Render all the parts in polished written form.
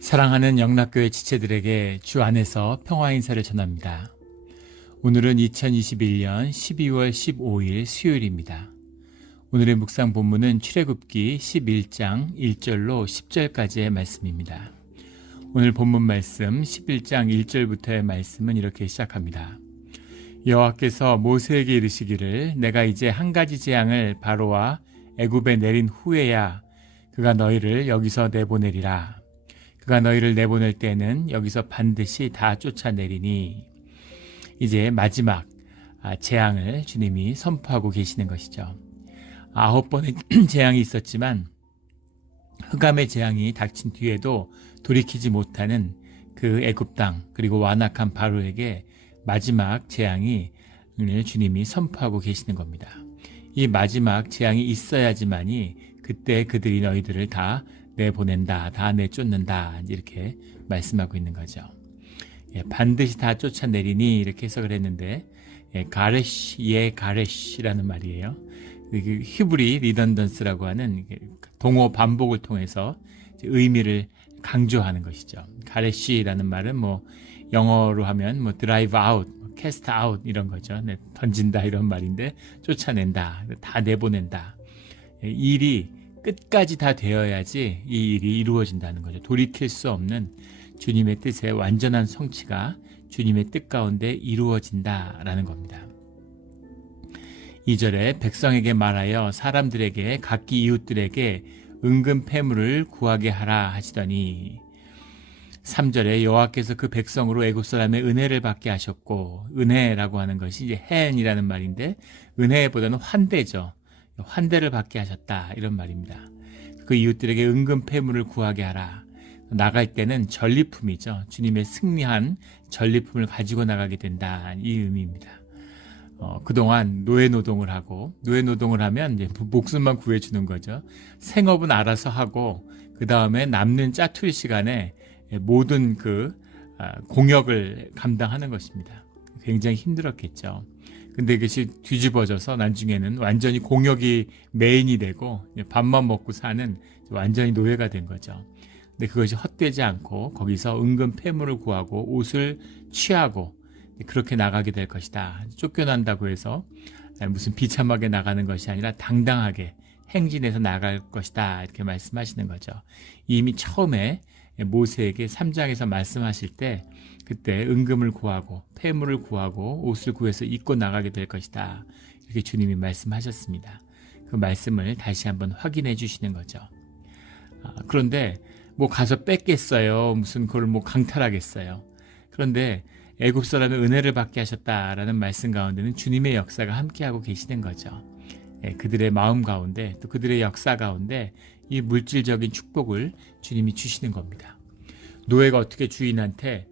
사랑하는 영락교회 지체들에게 주 안에서 평화 인사를 전합니다. 오늘은 2021년 12월 15일 수요일입니다. 오늘의 묵상 본문은 출애굽기 11장 1절로 10절까지의 말씀입니다. 오늘 본문 말씀 11장 1절부터의 말씀은 이렇게 시작합니다. 여호와께서 모세에게 이르시기를 내가 이제 한 가지 재앙을 바로와 애굽에 내린 후에야 그가 너희를 여기서 내보내리라. 그가 너희를 내보낼 때는 여기서 반드시 다 쫓아내리니. 이제 마지막 재앙을 주님이 선포하고 계시는 것이죠. 9번의 재앙이 있었지만 흑암의 재앙이 닥친 뒤에도 돌이키지 못하는 그 애굽 땅 그리고 완악한 바로에게 마지막 재앙이 주님이 선포하고 계시는 겁니다. 이 마지막 재앙이 있어야지만이 그때 그들이 너희들을 다 내보낸다, 다 내쫓는다 이렇게 말씀하고 있는 거죠. 반드시 다 쫓아내리니 이렇게 해석을 했는데 가레시, 가레시라는 말이에요. 히브리 리던던스라고 하는 동어 반복을 통해서 의미를 강조하는 것이죠. 가레시라는 말은 영어로 하면 드라이브 아웃, 캐스트 아웃 이런 거죠. 던진다 이런 말인데 쫓아낸다, 다 내보낸다. 일이 끝까지 다 되어야지 이 일이 이루어진다는 거죠. 돌이킬 수 없는 주님의 뜻의 완전한 성취가 주님의 뜻 가운데 이루어진다라는 겁니다. 2절에 백성에게 말하여 사람들에게 각기 이웃들에게 은근 패물을 구하게 하라 하시더니 3절에 여호와께서 그 백성으로 애굽 사람의 은혜를 받게 하셨고, 은혜라고 하는 것이 이제 헨이라는 말인데 은혜보다는 환대죠. 환대를 받게 하셨다 이런 말입니다. 그 이웃들에게 은근 패물을 구하게 하라. 나갈 때는 전리품이죠. 주님의 승리한 전리품을 가지고 나가게 된다 이 의미입니다. 그동안 노예노동을 하고, 노예노동을 하면 이제 목숨만 구해주는 거죠. 생업은 알아서 하고 그 다음에 남는 짜투리 시간에 모든 공역을 감당하는 것입니다. 굉장히 힘들었겠죠. 근데 이것이 뒤집어져서 나중에는 완전히 공역이 메인이 되고 밥만 먹고 사는 완전히 노예가 된 거죠. 근데 그것이 헛되지 않고 거기서 은근 패물을 구하고 옷을 취하고 그렇게 나가게 될 것이다. 쫓겨난다고 해서 무슨 비참하게 나가는 것이 아니라 당당하게 행진해서 나갈 것이다 이렇게 말씀하시는 거죠. 이미 처음에 모세에게 3장에서 말씀하실 때 그때 은금을 구하고 폐물을 구하고 옷을 구해서 입고 나가게 될 것이다 이렇게 주님이 말씀하셨습니다. 그 말씀을 다시 한번 확인해 주시는 거죠. 그런데 가서 뺏겠어요? 무슨 그걸 강탈하겠어요? 그런데 애굽 사람의 은혜를 받게 하셨다라는 말씀 가운데는 주님의 역사가 함께하고 계시는 거죠. 그들의 마음 가운데 또 그들의 역사 가운데 이 물질적인 축복을 주님이 주시는 겁니다. 노예가 어떻게 주인한테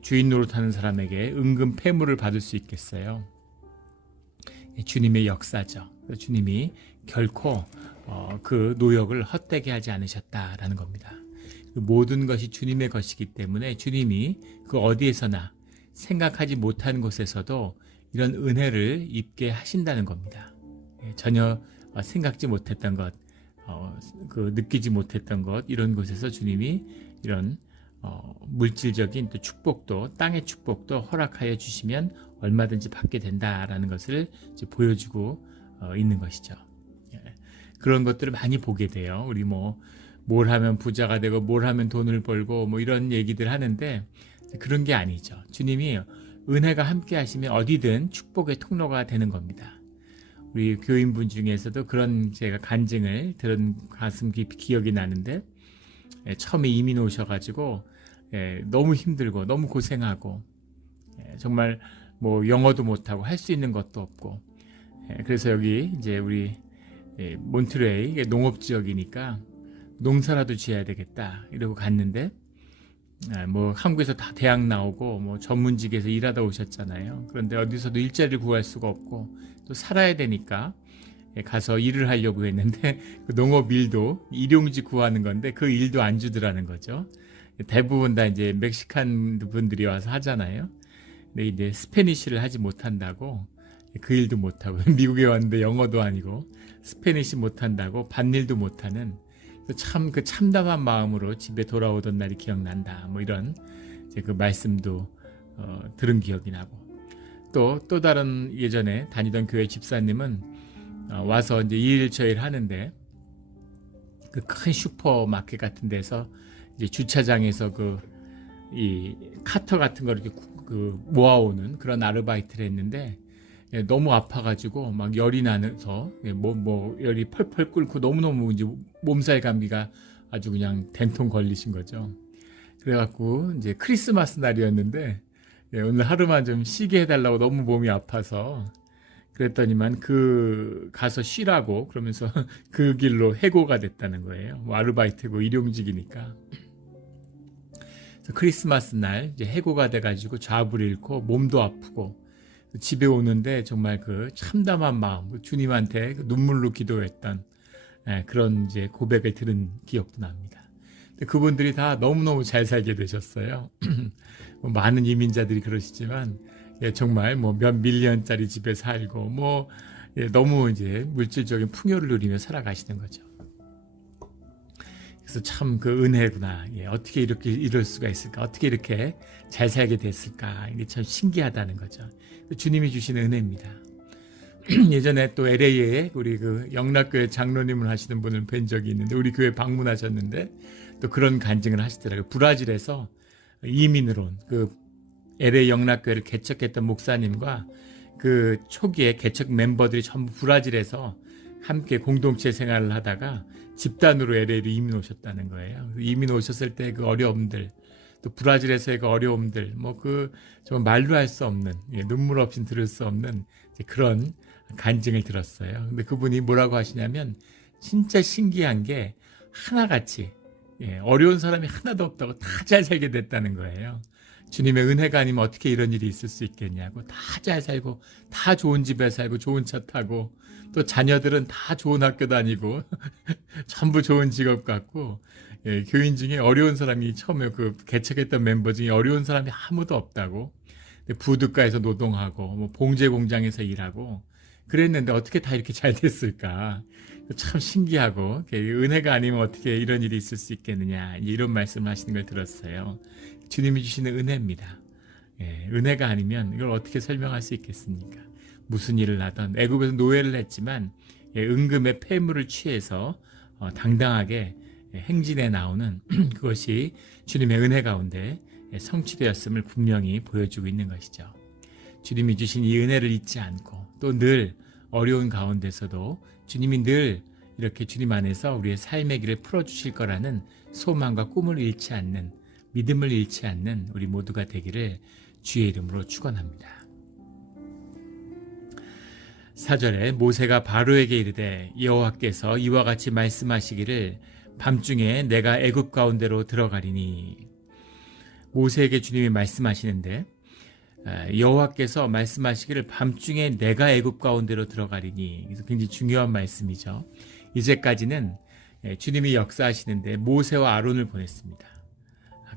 주인 노릇하는 사람에게 은근 패물을 받을 수 있겠어요? 주님의 역사죠. 주님이 결코 그 노역을 헛되게 하지 않으셨다라는 겁니다. 모든 것이 주님의 것이기 때문에 주님이 그 어디에서나 생각하지 못한 곳에서도 이런 은혜를 입게 하신다는 겁니다. 전혀 생각지 못했던 것, 느끼지 못했던 것 이런 곳에서 주님이 이런 물질적인 또 축복도 땅의 축복도 허락하여 주시면 얼마든지 받게 된다라는 것을 이제 보여주고 있는 것이죠. 그런 것들을 많이 보게 돼요. 우리 뭘 하면 부자가 되고 뭘 하면 돈을 벌고 이런 얘기들 하는데 그런 게 아니죠. 주님이 은혜가 함께 하시면 어디든 축복의 통로가 되는 겁니다. 우리 교인분 중에서도 그런 제가 간증을 들은 가슴 깊이 기억이 나는데 처음에 이민 오셔가지고 너무 힘들고 너무 고생하고 정말 영어도 못하고 할 수 있는 것도 없고 그래서 여기 이제 우리 몬트레이 농업지역이니까 농사라도 지어야 되겠다 이러고 갔는데 한국에서 다 대학 나오고 전문직에서 일하다 오셨잖아요. 그런데 어디서도 일자리를 구할 수가 없고 또 살아야 되니까 가서 일을 하려고 했는데 그 농업 일도 일용직 구하는 건데 그 일도 안 주더라는 거죠. 대부분 다 이제 멕시칸 분들이 와서 하잖아요. 근데 이제 스페니쉬를 하지 못한다고 그 일도 못하고 미국에 왔는데 영어도 아니고 스페니쉬 못한다고 밭일도 못하는 참 그 참담한 마음으로 집에 돌아오던 날이 기억난다. 뭐 이런 이제 그 말씀도 들은 기억이 나고, 또 다른 예전에 다니던 교회 집사님은 와서 이제 2일 저일 하는데, 그 큰 슈퍼마켓 같은 데서 이제 주차장에서 이 카터 같은 걸 이렇게 모아오는 그런 아르바이트를 했는데, 너무 아파가지고 막 열이 나서 열이 펄펄 끓고 너무너무 이제 몸살 감기가 아주 그냥 된통 걸리신 거죠. 그래갖고 이제 크리스마스 날이었는데, 오늘 하루만 좀 쉬게 해달라고 너무 몸이 아파서 그랬더니만 가서 쉬라고 그러면서 그 길로 해고가 됐다는 거예요. 뭐 아르바이트고 일용직이니까. 그래서 크리스마스 날 이제 해고가 돼가지고 좌부를 잃고 몸도 아프고 집에 오는데 정말 그 참담한 마음, 주님한테 눈물로 기도했던 그런 이제 고백을 들은 기억도 납니다. 근데 그분들이 다 너무너무 잘 살게 되셨어요. 뭐 많은 이민자들이 그러시지만 정말 뭐 몇 밀리언짜리 집에 살고 너무 이제 물질적인 풍요를 누리며 살아가시는 거죠. 그래서 참 그 은혜구나. 어떻게 이렇게 이럴 수가 있을까? 어떻게 이렇게 잘 살게 됐을까? 이게 참 신기하다는 거죠. 주님이 주시는 은혜입니다. 예전에 또 LA에 우리 그 영락교회 장로님을 하시는 분을 뵌 적이 있는데, 우리 교회 방문하셨는데 또 그런 간증을 하시더라고요. 브라질에서 이민으로 온 그 LA 영락교회를 개척했던 목사님과 그 초기에 개척 멤버들이 전부 브라질에서 함께 공동체 생활을 하다가 집단으로 LA로 이민 오셨다는 거예요. 이민 오셨을 때 그 어려움들, 또 브라질에서의 그 어려움들, 정말 말로 할 수 없는, 눈물 없이 들을 수 없는 그런 간증을 들었어요. 근데 그분이 뭐라고 하시냐면, 진짜 신기한 게 하나같이 어려운 사람이 하나도 없다고 다 잘 살게 됐다는 거예요. 주님의 은혜가 아니면 어떻게 이런 일이 있을 수 있겠냐고. 다 잘 살고, 다 좋은 집에 살고, 좋은 차 타고, 또 자녀들은 다 좋은 학교 다니고 전부 좋은 직업 갖고, 교인 중에 어려운 사람이 처음에 그 개척했던 멤버 중에 어려운 사람이 아무도 없다고. 부둣가에서 노동하고 봉제 공장에서 일하고 그랬는데 어떻게 다 이렇게 잘 됐을까? 참 신기하고, 은혜가 아니면 어떻게 이런 일이 있을 수 있겠느냐, 이런 말씀을 하시는 걸 들었어요. 주님이 주시는 은혜입니다. 은혜가 아니면 이걸 어떻게 설명할 수 있겠습니까? 무슨 일을 하던, 애굽에서 노예를 했지만 은금의 폐물을 취해서 당당하게 행진해 나오는 그것이 주님의 은혜 가운데 성취되었음을 분명히 보여주고 있는 것이죠. 주님이 주신 이 은혜를 잊지 않고, 또 늘 어려운 가운데서도 주님이 늘 이렇게 주님 안에서 우리의 삶의 길을 풀어주실 거라는 소망과 꿈을 잃지 않는, 믿음을 잃지 않는 우리 모두가 되기를 주의 이름으로 축원합니다. 4절에 모세가 바로에게 이르되 여호와께서 이와 같이 말씀하시기를 밤중에 내가 애굽 가운데로 들어가리니. 모세에게 주님이 말씀하시는데, 여호와께서 말씀하시기를 밤중에 내가 애굽 가운데로 들어가리니. 그래서 굉장히 중요한 말씀이죠. 이제까지는 주님이 역사하시는데 모세와 아론을 보냈습니다.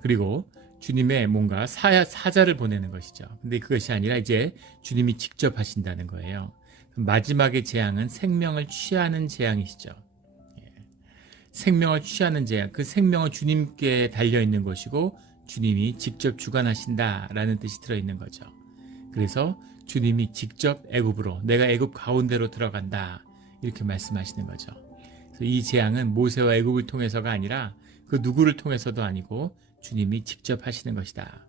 그리고 주님의 뭔가 사자를 보내는 것이죠. 근데 그것이 아니라 이제 주님이 직접 하신다는 거예요. 마지막의 재앙은 생명을 취하는 재앙이시죠. 생명을 취하는 재앙, 그 생명은 주님께 달려있는 것이고 주님이 직접 주관하신다라는 뜻이 들어있는 거죠. 그래서 주님이 직접 애굽으로, 내가 애굽 가운데로 들어간다, 이렇게 말씀하시는 거죠. 그래서 이 재앙은 모세와 애굽을 통해서가 아니라 그 누구를 통해서도 아니고 주님이 직접 하시는 것이다.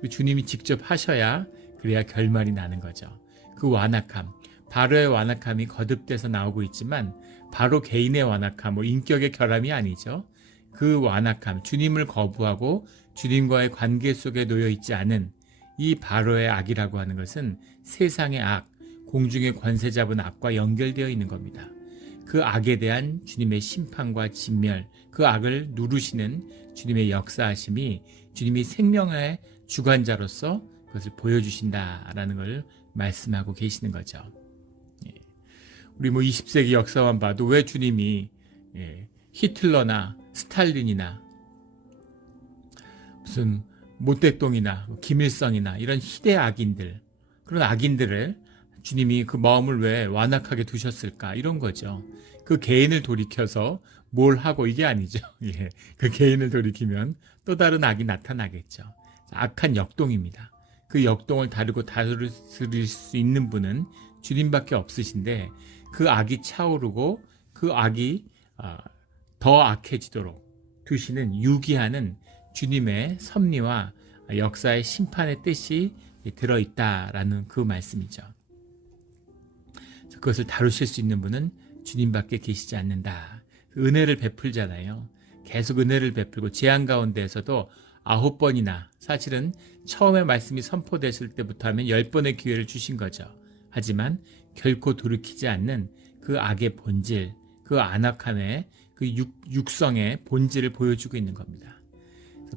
그리고 주님이 직접 하셔야 그래야 결말이 나는 거죠. 그 완악함, 바로의 완악함이 거듭돼서 나오고 있지만 바로 개인의 완악함, 인격의 결함이 아니죠. 그 완악함, 주님을 거부하고 주님과의 관계 속에 놓여 있지 않은 이 바로의 악이라고 하는 것은 세상의 악, 공중의 권세 잡은 악과 연결되어 있는 겁니다. 그 악에 대한 주님의 심판과 진멸, 그 악을 누르시는 주님의 역사하심이 주님이 생명의 주관자로서 그것을 보여주신다라는 걸 말씀하고 계시는 거죠. 우리 20세기 역사만 봐도 왜 주님이 히틀러나 스탈린이나 무슨 모택동이나 김일성이나 이런 희대 악인들, 그런 악인들을 주님이 그 마음을 왜 완악하게 두셨을까, 이런 거죠. 그 개인을 돌이켜서 뭘 하고 이게 아니죠. 예. 그 개인을 돌이키면 또 다른 악이 나타나겠죠. 악한 역동입니다. 그 역동을 다스릴 수 있는 분은 주님밖에 없으신데 그 악이 차오르고 그 악이 더 악해지도록 두시는 유기하는 주님의 섭리와 역사의 심판의 뜻이 들어있다라는 그 말씀이죠. 그것을 다루실 수 있는 분은 주님밖에 계시지 않는다. 은혜를 베풀잖아요. 계속 은혜를 베풀고 재앙 가운데에서도 9번이나 사실은 처음에 말씀이 선포됐을 때부터 하면 10번의 기회를 주신 거죠. 하지만 결코 돌이키지 않는 그 악의 본질, 그 안악함의 그 육성의 본질을 보여주고 있는 겁니다.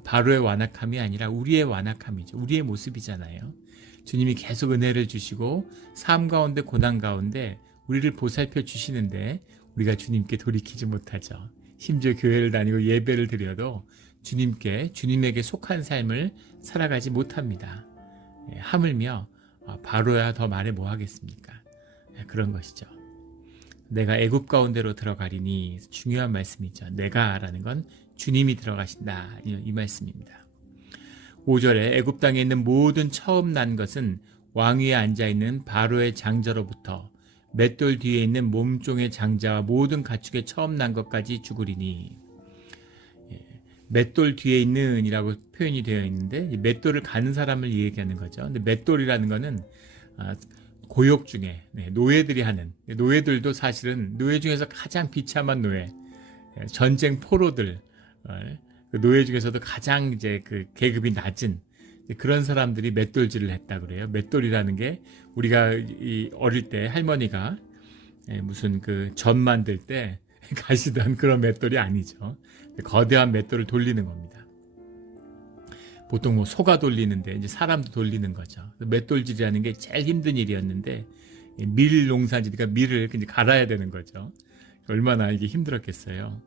바로의 완악함이 아니라 우리의 완악함이죠. 우리의 모습이잖아요. 주님이 계속 은혜를 주시고 삶 가운데 고난 가운데 우리를 보살펴 주시는데 우리가 주님께 돌이키지 못하죠. 심지어 교회를 다니고 예배를 드려도 주님에게 속한 삶을 살아가지 못합니다. 하물며 바로야 더 말해 뭐 하겠습니까? 그런 것이죠. 내가 애굽 가운데로 들어가리니 중요한 말씀이죠. 내가라는 건 주님이 들어가신다 이 말씀입니다. 5절에 애굽 땅에 있는 모든 처음 난 것은 왕 위에 앉아있는 바로의 장자로부터 맷돌 뒤에 있는 몸종의 장자와 모든 가축의 처음 난 것까지 죽으리니 맷돌 뒤에 있는 이라고 표현이 되어 있는데 맷돌을 가는 사람을 얘기하는 거죠. 근데 맷돌이라는 거는 고역 중에 노예들이 하는 노예들도 사실은 노예 중에서 가장 비참한 노예 전쟁 포로들 노예 중에서도 가장 이제 그 계급이 낮은 그런 사람들이 맷돌질을 했다 그래요. 맷돌이라는 게 우리가 어릴 때 할머니가 무슨 그 전 만들 때 가시던 그런 맷돌이 아니죠. 거대한 맷돌을 돌리는 겁니다. 보통 뭐 소가 돌리는데 이제 사람도 돌리는 거죠. 맷돌질이라는 게 제일 힘든 일이었는데 밀 농사지니까 밀을 이제 갈아야 되는 거죠. 얼마나 이게 힘들었겠어요.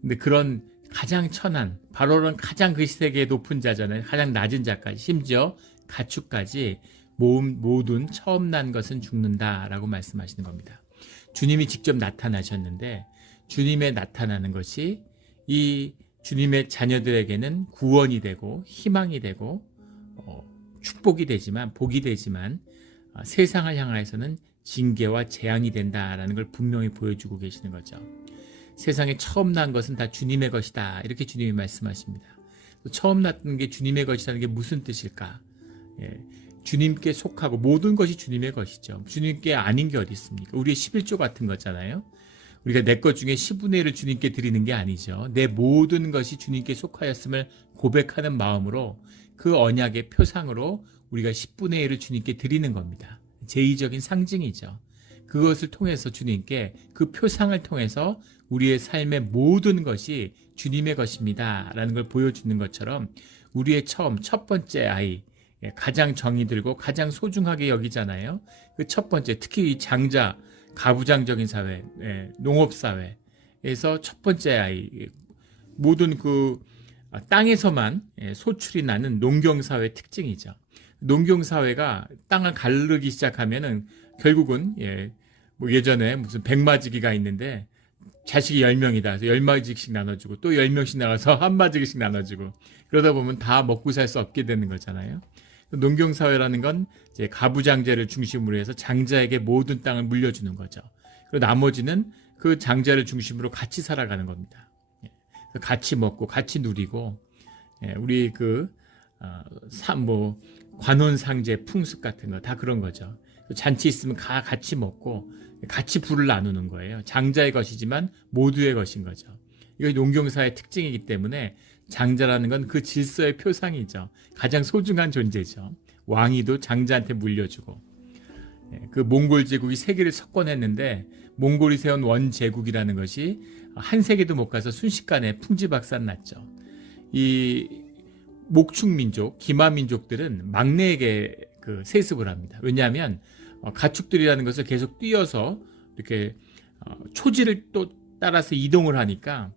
근데 그런 가장 천한 바로는 가장 그 세계의 높은 자잖아요. 가장 낮은 자까지 심지어 가축까지 모든 처음 난 것은 죽는다라고 말씀하시는 겁니다. 주님이 직접 나타나셨는데 주님의 나타나는 것이 이 주님의 자녀들에게는 구원이 되고 희망이 되고 축복이 되지만 복이 되지만 세상을 향하여서는 징계와 재앙이 된다라는 걸 분명히 보여주고 계시는 거죠. 세상에 처음 난 것은 다 주님의 것이다 이렇게 주님이 말씀하십니다. 처음 났던 게 주님의 것이라는 게 무슨 뜻일까? 주님께 속하고 모든 것이 주님의 것이죠. 주님께 아닌 게 어디 있습니까? 우리의 11조 같은 거잖아요. 우리가 내 것 중에 10분의 1을 주님께 드리는 게 아니죠. 내 모든 것이 주님께 속하였음을 고백하는 마음으로 그 언약의 표상으로 우리가 10분의 1을 주님께 드리는 겁니다. 제의적인 상징이죠. 그것을 통해서 주님께 그 표상을 통해서 우리의 삶의 모든 것이 주님의 것입니다 라는 걸 보여주는 것처럼 우리의 첫 번째 아이 가장 정이 들고 가장 소중하게 여기잖아요. 그 첫 번째 특히 이 장자 가부장적인 사회 농업사회에서 첫 번째 아이 모든 그 땅에서만 소출이 나는 농경사회 특징이죠. 농경사회가 땅을 가르기 시작하면은 결국은 뭐 예전에 무슨 100마지기가 있는데 자식이 10명이다. 그래서 10마지기씩 나눠주고 또 10명씩 나가서 1마지기씩 나눠주고 그러다 보면 다 먹고 살 수 없게 되는 거잖아요. 농경사회라는 건 이제 가부장제를 중심으로 해서 장자에게 모든 땅을 물려주는 거죠. 그리고 나머지는 그 장자를 중심으로 같이 살아가는 겁니다. 같이 먹고 같이 누리고 우리 관혼상제 풍습 같은 거 다 그런 거죠. 잔치 있으면 같이 먹고 같이 부를 나누는 거예요. 장자의 것이지만 모두의 것인 거죠. 이거 농경사의 특징이기 때문에 장자라는 건 그 질서의 표상이죠. 가장 소중한 존재죠. 왕위도 장자한테 물려주고 그 몽골 제국이 세계를 석권했는데 몽골이 세운 원제국이라는 것이 한 세계도 못 가서 순식간에 풍지박산 났죠. 이 목축민족, 기마민족들은 막내에게 그 세습을 합니다. 왜냐하면 가축들이라는 것을 계속 뛰어서 이렇게 초지를 또 따라서 이동을 하니까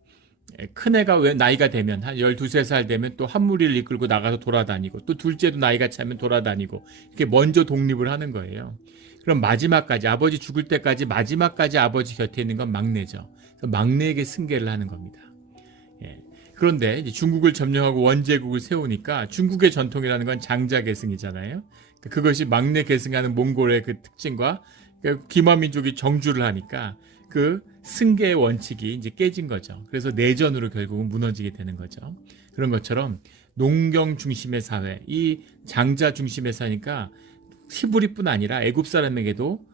큰애가 왜 나이가 되면 한 12, 13살 되면 또 한 무리를 이끌고 나가서 돌아다니고 또 둘째도 나이가 차면 돌아다니고 이렇게 먼저 독립을 하는 거예요. 그럼 마지막까지 아버지 죽을 때까지 마지막까지 아버지 곁에 있는 건 막내죠. 막내에게 승계를 하는 겁니다. 예. 그런데 이제 중국을 점령하고 원제국을 세우니까 중국의 전통이라는 건 장자 계승이잖아요. 그것이 막내 계승하는 몽골의 그 특징과 기마민족이 정주를 하니까 그 승계의 원칙이 이제 깨진 거죠. 그래서 내전으로 결국은 무너지게 되는 거죠. 그런 것처럼 농경 중심의 사회, 이 장자 중심의 사회니까 히브리뿐 아니라 애굽 사람에게도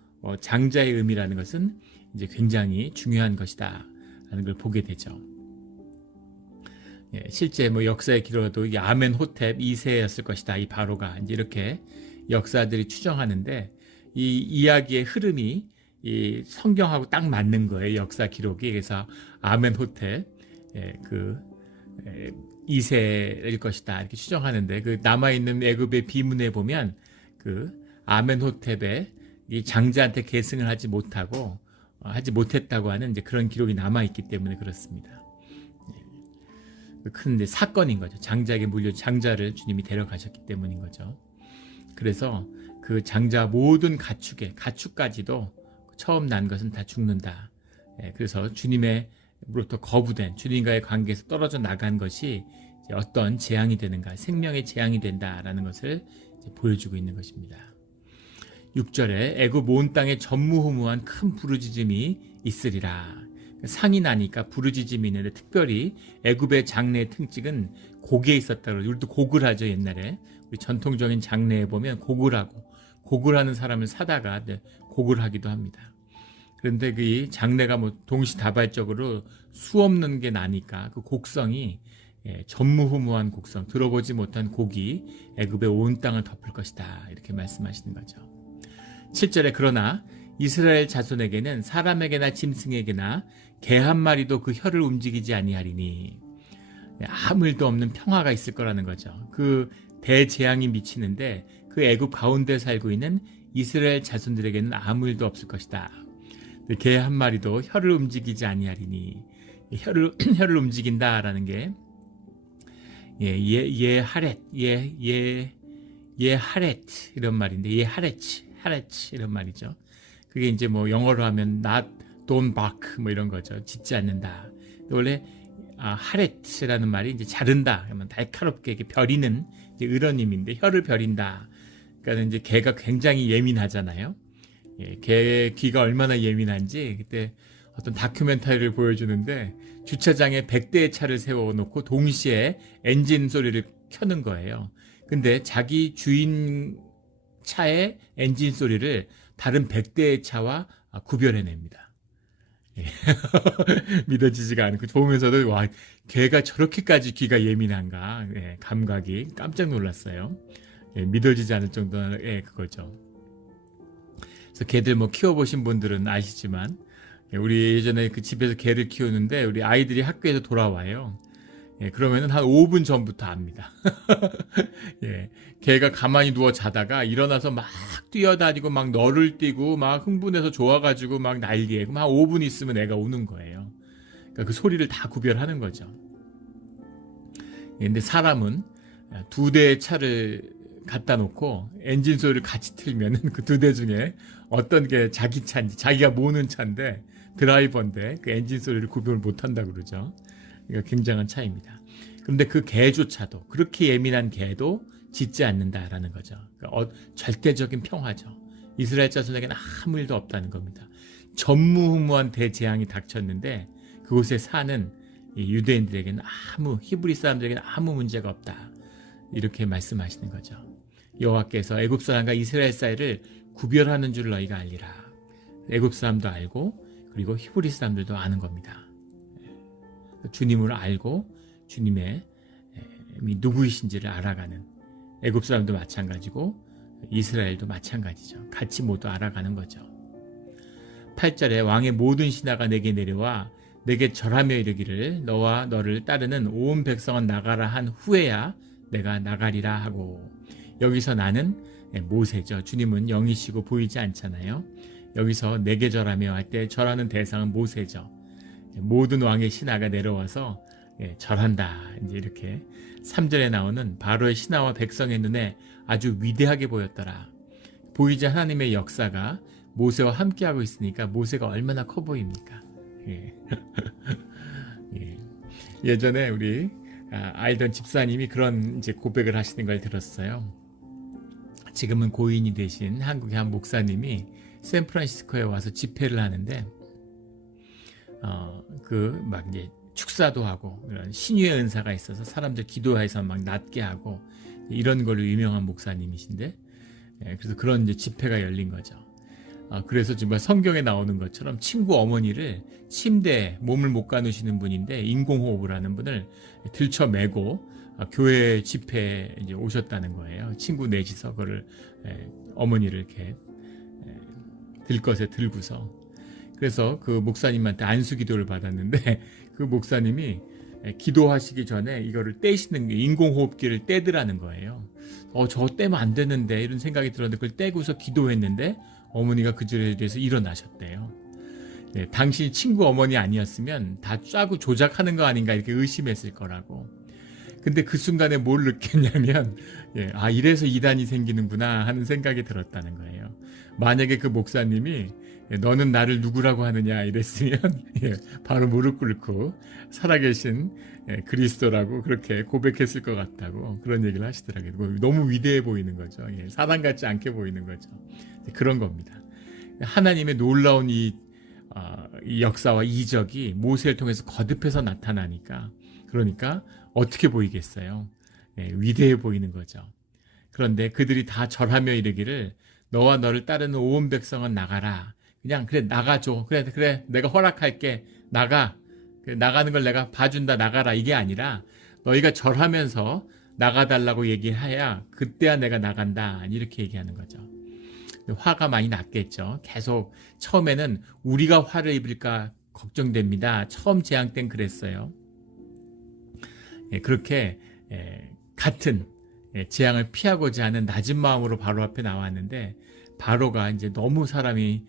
장자의 의미라는 것은 이제 굉장히 중요한 것이다라는 걸 보게 되죠. 예, 실제 뭐 역사의 기록에도 이 아멘호텝 2세였을 것이다. 이 바로가 이제 이렇게 역사들이 추정하는데 이 이야기의 흐름이 이 성경하고 딱 맞는 거예요. 역사 기록이. 그래서 아멘호텝 2세일 것이다 이렇게 추정하는데 그 남아 있는 애굽의 비문에 보면 그 아멘호텝의 이 장자한테 계승을 하지 못했다고 하는 이제 그런 기록이 남아 있기 때문에 그렇습니다. 큰 이제 사건인 거죠. 장자에게 물려 장자를 주님이 데려가셨기 때문인 거죠. 그래서 그 장자 모든 가축까지도 처음 난 것은 다 죽는다. 그래서 주님으로부터 거부된 주님과의 관계에서 떨어져 나간 것이 어떤 재앙이 되는가, 생명의 재앙이 된다라는 것을 보여주고 있는 것입니다. 6절에 애굽 온 땅에 전무후무한 큰 부르짖음이 있으리라. 상이 나니까 부르짖음이 있는데 특별히 애굽의 장래의 특징은 곡에 있었다고. 우리도 곡을 하죠. 옛날에 우리 전통적인 장래에 보면 곡을 하는 사람을 사다가 곡을 하기도 합니다. 그런데 그 장래가 뭐 동시다발적으로 수없는 게 나니까 그 곡성이 전무후무한 곡성, 들어보지 못한 곡이 애굽의 온 땅을 덮을 것이다 이렇게 말씀하시는 거죠. 7절에 그러나 이스라엘 자손에게는 사람에게나 짐승에게나 개 한 마리도 그 혀를 움직이지 아니하리니 아무 일도 없는 평화가 있을 거라는 거죠. 그 대재앙이 미치는데 그 애굽 가운데 살고 있는 이스라엘 자손들에게는 아무 일도 없을 것이다. 개 한 마리도 혀를 움직이지 아니하리니 혀를 움직인다라는 게 예하렛 이런 말인데 예하렛 이런 말이죠. 그게 이제 뭐 영어로 하면 not, don't bark 뭐 이런 거죠. 짖지 않는다. 원래 하렛이라는 말이 이제 자른다, 그러면 날카롭게 이렇게 벼리는 이제 이런 의미인데 혀를 벼린다. 그러니까 이제 개가 굉장히 예민하잖아요. 개 귀가 얼마나 예민한지 그때 어떤 다큐멘터리를 보여주는데 주차장에 100대의 차를 세워놓고 동시에 엔진 소리를 켜는 거예요. 근데 자기 주인 차의 엔진 소리를 다른 100대의 차와 구별해냅니다. 믿어지지가 않고 보면서도 와, 개가 저렇게까지 귀가 예민한가, 감각이 깜짝 놀랐어요. 믿어지지 않을 정도의 그거죠. 그래서 개들 뭐 키워보신 분들은 아시지만 우리 예전에 그 집에서 개를 키우는데 우리 아이들이 학교에서 돌아와요. 그러면은 한 5분 전부터 압니다. 개가 가만히 누워 자다가 일어나서 막 뛰어다니고 막 너를 뛰고 막 흥분해서 좋아가지고 막 난리에 막 5분 있으면 애가 우는 거예요. 그러니까 그 소리를 다 구별하는 거죠. 근데 사람은 2대의 차를 갖다 놓고 엔진 소리를 같이 틀면은 그 2대 중에 어떤 게 자기 차인지, 자기가 모는 차인데 드라이버인데 그 엔진 소리를 구별을 못한다고 그러죠. 그러니까 굉장한 차이입니다. 그런데 그 개조차도, 그렇게 예민한 개도 짖지 않는다라는 거죠. 그러니까 절대적인 평화죠. 이스라엘 자손에게는 아무 일도 없다는 겁니다. 전무후무한 대재앙이 닥쳤는데 그곳에 사는 유대인들에게는 히브리 사람들에게는 아무 문제가 없다. 이렇게 말씀하시는 거죠. 여호와께서 애굽 사람과 이스라엘 사이를 구별하는 줄 너희가 알리라. 애굽 사람도 알고 그리고 히브리 사람들도 아는 겁니다. 주님을 알고 주님의 누구이신지를 알아가는, 애굽 사람도 마찬가지고 이스라엘도 마찬가지죠. 같이 모두 알아가는 거죠. 8절에 왕의 모든 신하가 내게 내려와 내게 절하며 이르기를 너와 너를 따르는 온 백성은 나가라 한 후에야 내가 나가리라 하고, 여기서 나는 모세죠. 주님은 영이시고 보이지 않잖아요. 여기서 내게 절하며 할 때 절하는 대상은 모세죠. 모든 왕의 신하가 내려와서 절한다. 이제 이렇게 3절에 나오는 바로의 신하와 백성의 눈에 아주 위대하게 보였더라. 보이지 하나님의 역사가 모세와 함께하고 있으니까 모세가 얼마나 커 보입니까? 예. 예. 예전에 우리 알던 집사님이 그런 이제 고백을 하시는 걸 들었어요. 지금은 고인이 되신 한국의 한 목사님이 샌프란시스코에 와서 집회를 하는데 그 막 이제 축사도 하고 이런 신유의 은사가 있어서 사람들 기도해서 막 낫게 하고 이런 걸로 유명한 목사님이신데 그래서 그런 이제 집회가 열린 거죠. 그래서 정말 성경에 나오는 것처럼 친구 어머니를 침대에 몸을 못 가누시는 분인데 인공호흡을 하는 분을 들쳐매고 교회 집회에 이제 오셨다는 거예요. 친구 넷이서 그를 어머니를 이렇게 들것에 들고서 그래서 그 목사님한테 안수 기도를 받았는데 그 목사님이 기도하시기 전에 이거를 떼시는 게 인공호흡기를 떼더라는 거예요. 저 떼면 안 되는데 이런 생각이 들었는데 그걸 떼고서 기도했는데 어머니가 그 줄에 대해서 일어나셨대요. 당신이 친구 어머니 아니었으면 다 짜고 조작하는 거 아닌가 이렇게 의심했을 거라고. 근데 그 순간에 뭘 느꼈냐면 이래서 이단이 생기는구나 하는 생각이 들었다는 거예요. 만약에 그 목사님이 너는 나를 누구라고 하느냐 이랬으면 바로 무릎 꿇고 살아계신 그리스도라고 그렇게 고백했을 것 같다고 그런 얘기를 하시더라고요. 너무 위대해 보이는 거죠. 사람 같지 않게 보이는 거죠. 그런 겁니다. 하나님의 놀라운 이 역사와 이적이 모세를 통해서 거듭해서 나타나니까 그러니까 어떻게 보이겠어요? 위대해 보이는 거죠. 그런데 그들이 다 절하며 이르기를 너와 너를 따르는 온 백성은 나가라. 그냥 그래 나가줘. 그래 내가 허락할게. 나가. 그래, 나가는 걸 내가 봐준다. 나가라. 이게 아니라 너희가 절하면서 나가달라고 얘기해야 그때야 내가 나간다. 이렇게 얘기하는 거죠. 화가 많이 났겠죠. 계속 처음에는 우리가 화를 입을까 걱정됩니다. 처음 재앙 땐 그랬어요. 그렇게 같은 재앙을 피하고자 하는 낮은 마음으로 바로 앞에 나왔는데 바로가 이제 너무 사람이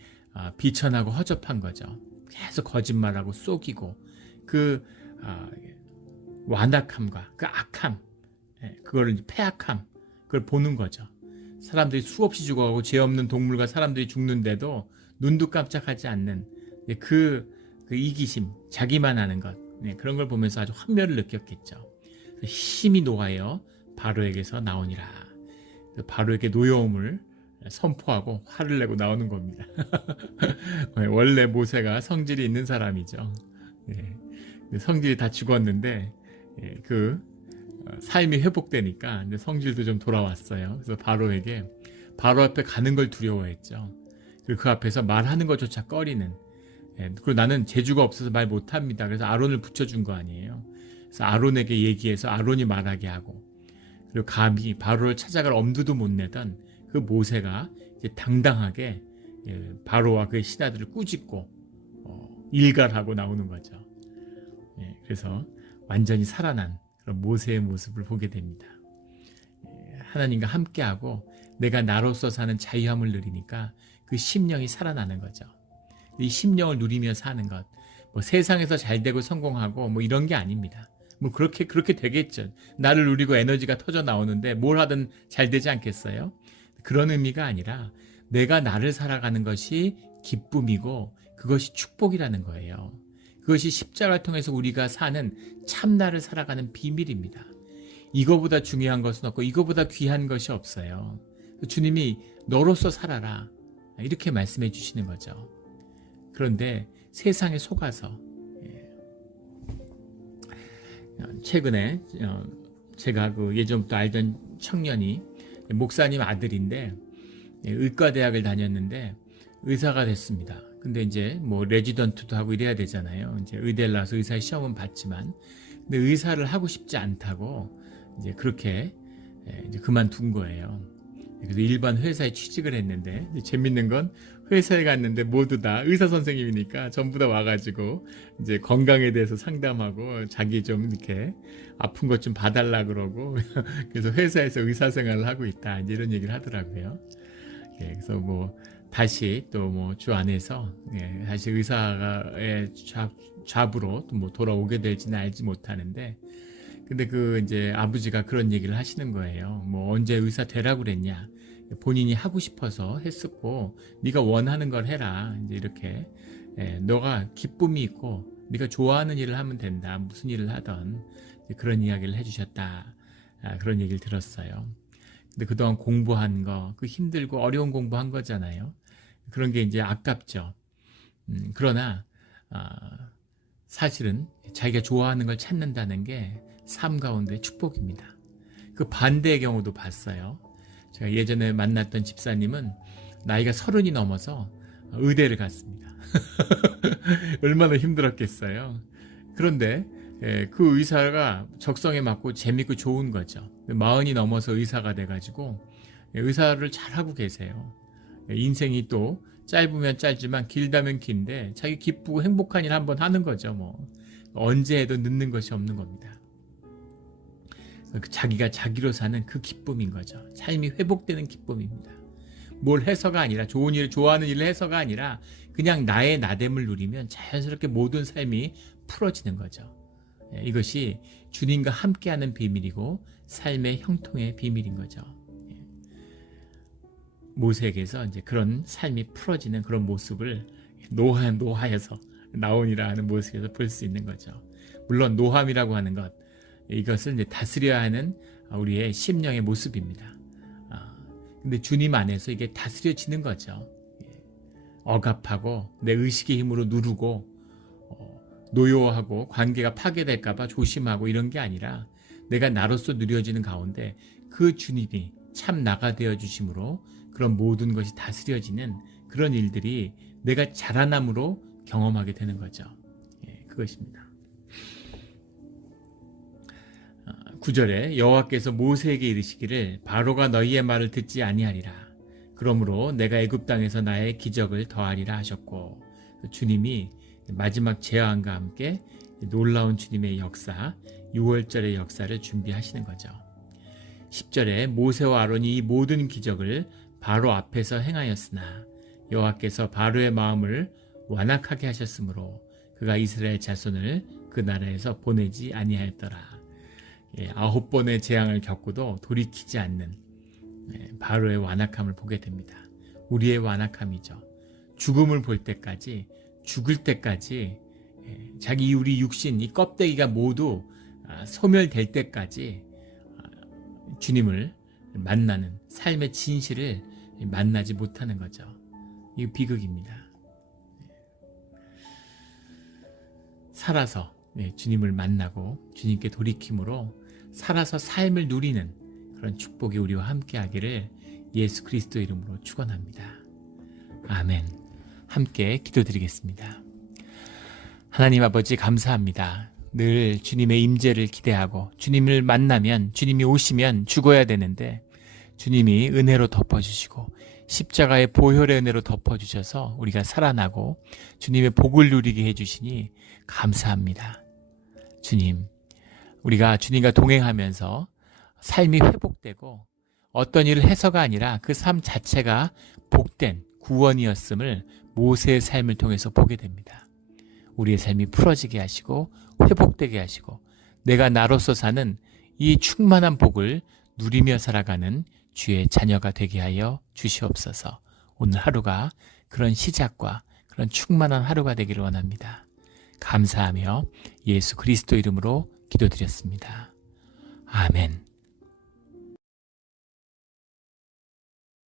비천하고 허접한 거죠. 계속 거짓말하고 속이고 그 완악함과 그 악함, 그거를 패악함, 그걸 보는 거죠. 사람들이 수없이 죽어가고 죄 없는 동물과 사람들이 죽는데도 눈도 깜짝하지 않는 그 이기심, 자기만 하는 것, 그런 걸 보면서 아주 환멸을 느꼈겠죠. 힘이 노하여 바로에게서 나오니라. 바로에게 노여움을 선포하고 화를 내고 나오는 겁니다. 원래 모세가 성질이 있는 사람이죠. 성질이 다 죽었는데 그 삶이 회복되니까 성질도 좀 돌아왔어요. 그래서 바로에게 바로 앞에 가는 걸 두려워했죠. 그리고 그 앞에서 말하는 것조차 꺼리는. 그리고 나는 재주가 없어서 말 못합니다. 그래서 아론을 붙여준 거 아니에요. 그래서 아론에게 얘기해서 아론이 말하게 하고 그리고 감히 바로를 찾아갈 엄두도 못 내던 그 모세가 이제 당당하게 바로와 그의 신하들을 꾸짖고 일갈하고 나오는 거죠. 그래서 완전히 살아난 그런 모세의 모습을 보게 됩니다. 하나님과 함께하고 내가 나로서 사는 자유함을 누리니까 그 심령이 살아나는 거죠. 이 심령을 누리며 사는 것, 뭐 세상에서 잘 되고 성공하고 뭐 이런 게 아닙니다. 뭐 그렇게 되겠죠. 나를 누리고 에너지가 터져 나오는데 뭘 하든 잘 되지 않겠어요? 그런 의미가 아니라 내가 나를 살아가는 것이 기쁨이고 그것이 축복이라는 거예요. 그것이 십자가를 통해서 우리가 사는 참나를 살아가는 비밀입니다. 이거보다 중요한 것은 없고 이거보다 귀한 것이 없어요. 주님이 너로서 살아라 이렇게 말씀해 주시는 거죠. 그런데 세상에 속아서 최근에 제가 그 예전부터 알던 청년이 목사님 아들인데 의과대학을 다녔는데 의사가 됐습니다. 근데 이제 뭐 레지던트도 하고 이래야 되잖아요. 이제 의대를 나와서 의사 시험은 봤지만 근데 의사를 하고 싶지 않다고 이제 그렇게 이제 그만둔 거예요. 그래서 일반 회사에 취직을 했는데 재밌는 건 회사에 갔는데 모두 다 의사 선생님이니까 전부 다 와가지고 이제 건강에 대해서 상담하고 자기 좀 이렇게 아픈 것 좀 봐달라 그러고 그래서 회사에서 의사 생활을 하고 있다 이제 이런 얘기를 하더라고요. 그래서 뭐 다시 또 뭐 주 안에서 다시 의사의 잡으로 뭐 돌아오게 될지는 알지 못하는데 근데 그 이제 아버지가 그런 얘기를 하시는 거예요. 뭐 언제 의사 되라고 그랬냐? 본인이 하고 싶어서 했었고 네가 원하는 걸 해라. 이제 이렇게 너가 기쁨이 있고 네가 좋아하는 일을 하면 된다. 무슨 일을 하던 그런 이야기를 해주셨다. 그런 얘기를 들었어요. 근데 그동안 공부한 거, 그 힘들고 어려운 공부한 거잖아요. 그런 게 이제 아깝죠. 그러나 사실은 자기가 좋아하는 걸 찾는다는 게 삶 가운데 축복입니다. 그 반대의 경우도 봤어요. 제가 예전에 만났던 집사님은 나이가 30이 넘어서 의대를 갔습니다. 얼마나 힘들었겠어요. 그런데 그 의사가 적성에 맞고 재밌고 좋은 거죠. 40이 넘어서 의사가 돼가지고 의사를 잘하고 계세요. 인생이 또 짧으면 짧지만 길다면 긴데 자기 기쁘고 행복한 일 한번 하는 거죠. 뭐 언제 해도 늦는 것이 없는 겁니다. 자기가 자기로 사는 그 기쁨인 거죠. 삶이 회복되는 기쁨입니다. 뭘 해서가 아니라 좋은 일, 좋아하는 일을 해서가 아니라 그냥 나의 나됨을 누리면 자연스럽게 모든 삶이 풀어지는 거죠. 이것이 주님과 함께하는 비밀이고 삶의 형통의 비밀인 거죠. 모세에게서 이제 그런 삶이 풀어지는 그런 모습을 노하여서 나오니라 하는 모습에서 볼 수 있는 거죠. 물론 노함이라고 하는 것, 이것을 이제 다스려야 하는 우리의 심령의 모습입니다. 근데 주님 안에서 이게 다스려지는 거죠. 억압하고 내 의식의 힘으로 누르고 노여워하고 관계가 파괴될까봐 조심하고 이런 게 아니라 내가 나로서 누려지는 가운데 그 주님이 참 나가 되어 주심으로 그런 모든 것이 다스려지는 그런 일들이 내가 자라남으로 경험하게 되는 거죠. 그것입니다. 9절에 여호와께서 모세에게 이르시기를 바로가 너희의 말을 듣지 아니하리라. 그러므로 내가 애굽 땅에서 나의 기적을 더하리라 하셨고, 주님이 마지막 재앙과 함께 놀라운 주님의 역사, 6월절의 역사를 준비하시는 거죠. 10절에 모세와 아론이 이 모든 기적을 바로 앞에서 행하였으나 여호와께서 바로의 마음을 완악하게 하셨으므로 그가 이스라엘 자손을 그 나라에서 보내지 아니하였더라. 9번의 재앙을 겪고도 돌이키지 않는 바로의 완악함을 보게 됩니다. 우리의 완악함이죠. 죽음을 볼 때까지, 죽을 때까지 자기 우리 육신, 이 껍데기가 모두 소멸될 때까지 주님을 만나는 삶의 진실을 만나지 못하는 거죠. 이거 비극입니다. 살아서 주님을 만나고 주님께 돌이킴으로 살아서 삶을 누리는 그런 축복이 우리와 함께 하기를 예수 그리스도 이름으로 축원합니다. 아멘. 함께 기도드리겠습니다. 하나님 아버지 감사합니다. 늘 주님의 임재를 기대하고 주님을 만나면, 주님이 오시면 죽어야 되는데 주님이 은혜로 덮어주시고 십자가의 보혈의 은혜로 덮어주셔서 우리가 살아나고 주님의 복을 누리게 해주시니 감사합니다. 주님, 우리가 주님과 동행하면서 삶이 회복되고 어떤 일을 해서가 아니라 그 삶 자체가 복된 구원이었음을 모세의 삶을 통해서 보게 됩니다. 우리의 삶이 풀어지게 하시고 회복되게 하시고 내가 나로서 사는 이 충만한 복을 누리며 살아가는 주의 자녀가 되게 하여 주시옵소서. 오늘 하루가 그런 시작과 그런 충만한 하루가 되기를 원합니다. 감사하며 예수 그리스도 이름으로 기도드렸습니다. 아멘.